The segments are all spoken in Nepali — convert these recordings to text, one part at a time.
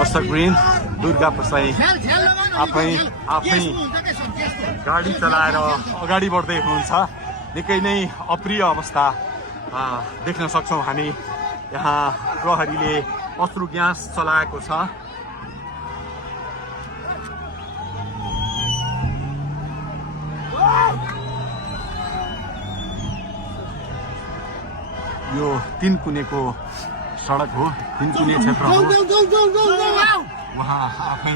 दर्शकवृन्द दुर्गा प्रसाई आफै गाडी चलाएर अगाडि बढ्दै हुनुहुन्छ। निकै नै अप्रिय अवस्था देख्न सक्छौँ हामी। यहाँ प्रहरीले अश्रु ग्यास चलाएको छ। यो तीन कुनेको सडक हो, तीन कुने क्षेत्र हो। उहाँ आफै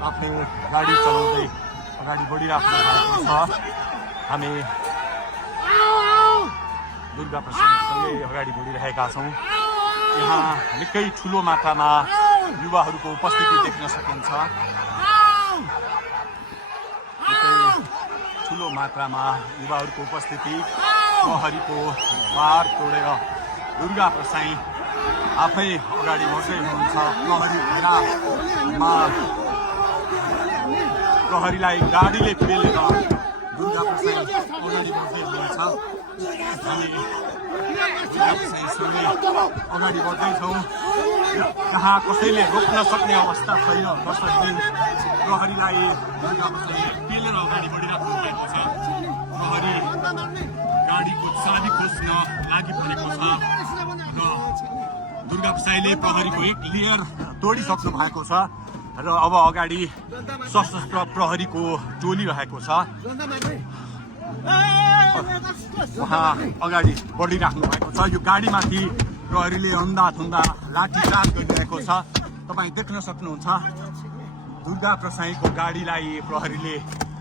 आफ्नै गाडी चलाउँदै अगाडि बढिराख्नु भएको छ। हामी दुर्गा प्रसादसँगै अगाडि बढिरहेका छौँ। यहाँ निकै ठुलो मात्रामा युवाहरूको उपस्थिति देख्न सकिन्छ। ठुलो मात्रामा युवाहरूको उपस्थिति, प्रहरीको बार तोडेर दुर्गा प्रसाई आफै अगाडि बढ्दै हुनुहुन्छ। प्रहरीलाई गाडीले पेलेर दुर्गा प्रसाई अगाडि बढ्दै हुनुहुन्छ। हामी दुर्गा प्रसाईसँगै अगाडि बढ्दैछौँ। जहाँ कसैले रोक्न सक्ने अवस्था छैन। दर्शकवृन्द, प्रहरीलाई दुर्गा प्रसाईले पेलेर अगाडि बढिराख्नु भएको छ। प्रहरी गाडीको चाबी खोज्न लागि परेको छ र दुर्गा प्रसाईले प्रहरीको एक लेयर तोडिसक्नु भएको छ र अब अगाडि सशस्त्र प्रहरीको टोली रहेको छ। उहाँ अगाडि बढिराख्नु भएको छ। यो गाडीमाथि प्रहरीले अन्धाधुन्दा लाठीचार्ज गरिरहेको छ। तपाईँ देख्न सक्नुहुन्छ दुर्गा प्रसाईको गाडीलाई प्रहरीले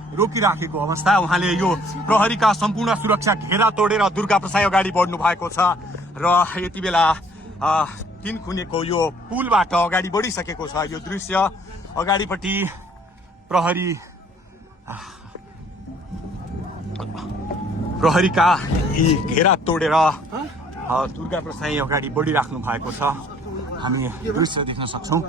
रोकिराखेको अवस्था। उहाँले यो प्रहरीका सम्पूर्ण सुरक्षा घेरा तोडेर दुर्गा प्रसाई अगाडि बढ्नु भएको छ र यति बेला तीन खुनेको यो पुलबाट अगाडि बढिसकेको छ। यो दृश्य अगाडिपट्टि प्रहरीका यी घेरा तोडेर दुर्गा प्रसाई अगाडि बढिराख्नु भएको छ। हामी दृश्य देख्न सक्छौँ।